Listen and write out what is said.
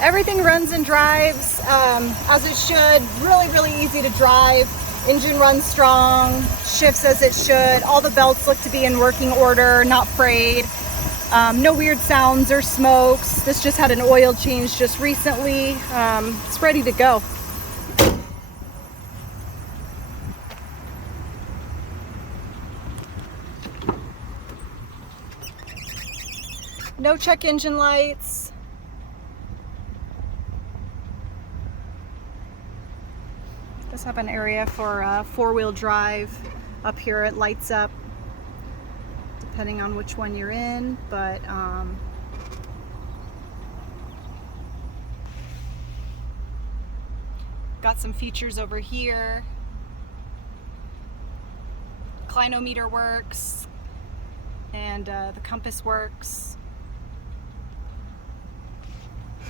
Everything runs and drives as it should. Really, really easy to drive. Engine runs strong, shifts as it should. All the belts look to be in working order, not frayed. No weird sounds or smokes. This just had an oil change just recently. It's ready to go. No check engine lights. Does have an area for four-wheel drive. Up here it lights up depending on which one you're in, but got some features over here. Clinometer works, and the compass works.